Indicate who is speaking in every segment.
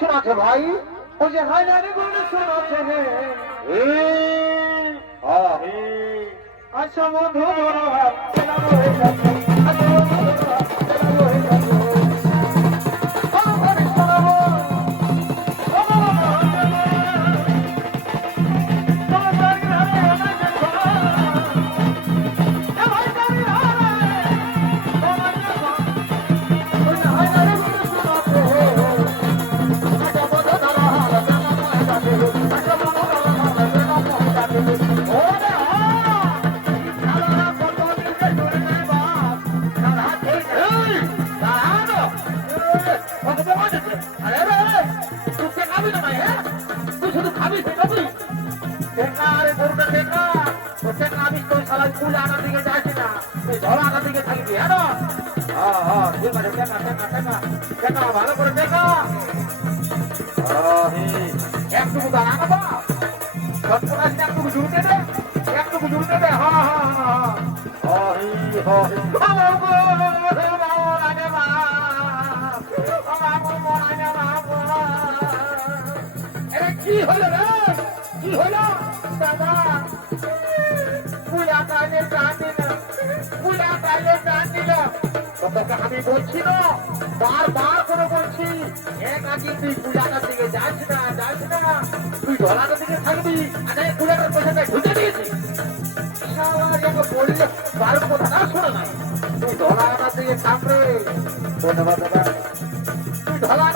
Speaker 1: শোনাচ্ছে ভাই।
Speaker 2: ওই যে হায়নারি গুলো শোনাচ্ছে হে। আচ্ছা মধু বড় ভাই। ভালো করে
Speaker 1: দেখা। একটুকু দাঁড়ানো বা সর্বনাশ একটুকু জুড়তে দে একটুকু জুড়তে দে হি, হ, হি। বাবা গো, কি হলো রে কি হলো দাদা পুয়া কালে প্রাণ দিল পুয়া কালে প্রাণ দিল তোকে আমি বলছি না, বারবার করে বলছি এক আগে তুই পূজাটার দিকে যাস না যাস না। তুই ডলারের দিকে থাকবি, আর এই পূজাটার পয়সাটা ঢুকে দিয়েছি। শালা যখন বললে বারো কথাটা শোনে নাই তুই ডলারের দিকে থাকবে ধন্যবাদ দাদা। তুই ঢলারের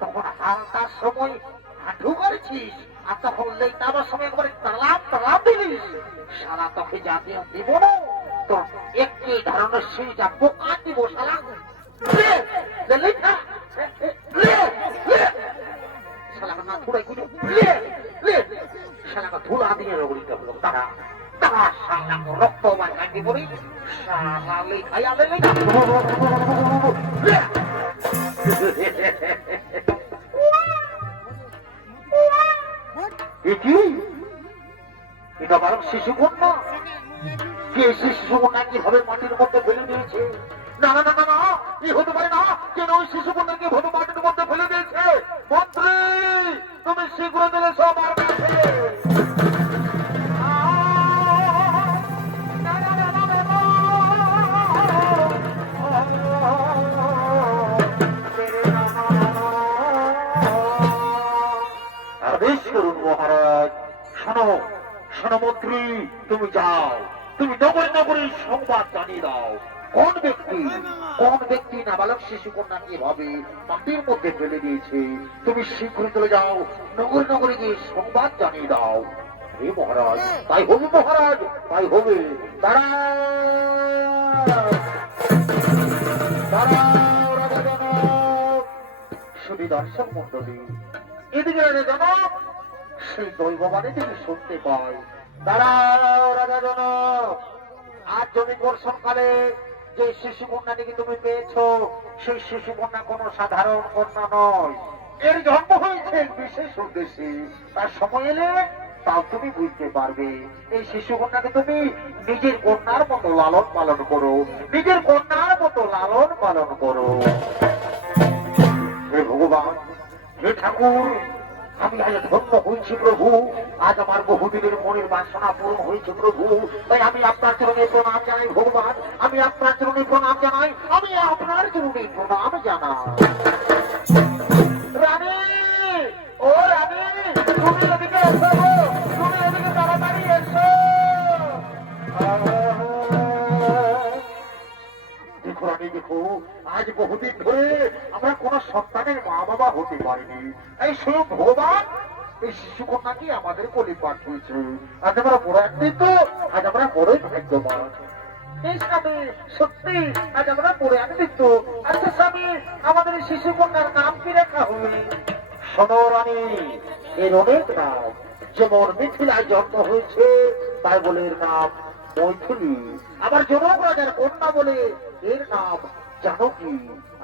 Speaker 1: তখন হালকার সময় হাঁটু করেছিস আর তখন লেটাবার সময় করে তালাব তালাব দিলিস শালা তোকে জাতীয় দিব না তো একটি ধরনের সিঁড়িটা পোকা দিব শালাকে রক্ত বাঁচাতে বলি শালা লেখাই আলে লেখা শিশু কন্যা কে সেই শিশু কন্যা কীভাবে মাটির মধ্যে ফেলে দিয়েছে? না না না হতে পারে না? কেন ওই শিশু কন্যাকে ভূত মাটির মধ্যে ফেলে দিয়েছে? মন্ত্রী, তুমি শীঘ্র দিলে সব আর মহারাজ, শোনো। শোনো মন্ত্রী তুমি যাও। তুমি নগরী নগরী সংবাদ জানিয়ে দাও। কোন ব্যক্তি কোন ব্যক্তি নাবালক শিশু কন্যাকে এভাবে মাটির মধ্যে ফেলে দিয়েছে? তুমি শীঘ্রই চলে যাও। নগরী নগরী গিয়ে সংবাদ জানিয়ে দাও। হে মহারাজ, তাই হবে মহারাজ, তাই হবে। জনক। শুধু দর্শক মন্ডলী এদিকে জনক। সেই দৈববাণী থেকে শুনতে পাই, দাঁড়াও রাজা জনক আজ জমি বর্ষণকালে যে শিশু কন্যাটিকে তুমি পেয়েছ, সেই শিশু কন্যা কোন সাধারণ কন্যা নয়। এর জন্ম হয়েছে বিশেষ উদ্দেশ্যে। তার সময় এলে তাও তুমি বুঝতে পারবে। এই শিশু কন্যাকে তুমি নিজের কন্যার মতো লালন পালন করো। নিজের কন্যার মতো লালন পালন করো। হে ভগবান, হে ঠাকুর আমি আজ ধন্য হয়েছি প্রভু। আজ আমার বহুদিনের মনের বাসনা পূরণ হয়েছে প্রভু। তাই আমি আপনার চরণে প্রণাম জানাই, ভগবান। আমি আপনার চরণে প্রণাম জানাই। আমি আপনার চরণে প্রণাম জানাই। দেখো, আজ বহুদিন ধরে আমরা কোন সন্তানের মা বাবা হতে পারিনি। এই স্বয়ং ভগবান, এই শিশু কন্যাকে আমাদের কোলে পাঠিয়েছে। আজ আমরা বড় একদিন তো আজ আমরা বড়ই ভাগ্যবান আচ্ছা স্বামী, আমাদের শিশু কন্যার নাম কি রাখা হবে সোনরানী এর অনেক নাম। যেমন মিথিলায় জন্ম হয়েছে তাই বলে এর নাম মৈথিলী আবার জনক রাজার কন্যা বলে এর নাম জানকী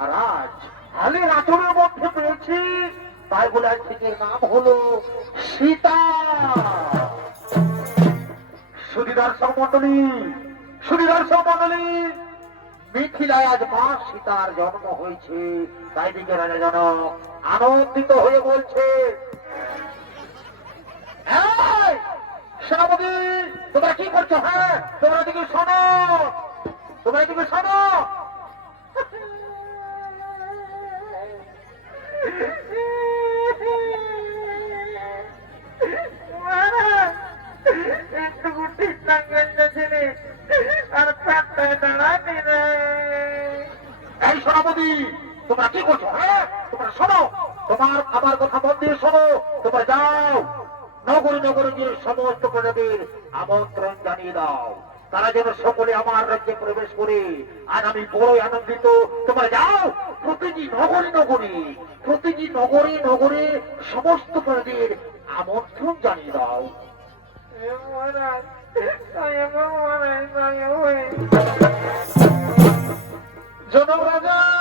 Speaker 1: আজ হালের আচরের মধ্যে পেয়েছি। তাই বলে আজ এর নাম হলো সীতা। সুবিধার মন্ডলী সুবিধার মন্ডলী মিথিলায় আজ মা সীতার জন্ম হয়েছে। তাই দিকে রাজা জনক আনন্দিত হয়ে বলছে সেনাপতি তোমরা কি করছ? হ্যাঁ তোমরা দিকে শোনো। তোমরা দিকে শোনো। এই সেনাপতি তোমরা কি করছ হ্যাঁ? তোমরা শোনো। তোমার আমার কথা মন দিয়ে শোনো। তোমরা যাও। নগরী নগরী গিয়ে সমস্ত প্রজাদের আমন্ত্রণ জানিয়ে দাও। তারা যেন সকলে আমার রাজ্যে প্রবেশ করে। আর আমি বড়ই আনন্দিত। তোমরা যাও, প্রতিটি নগরে নগরে, প্রতিটি নগরে নগরে সমস্ত প্রাণীর আমন্ত্রণ জানিয়ে দাও। জনপ্রজা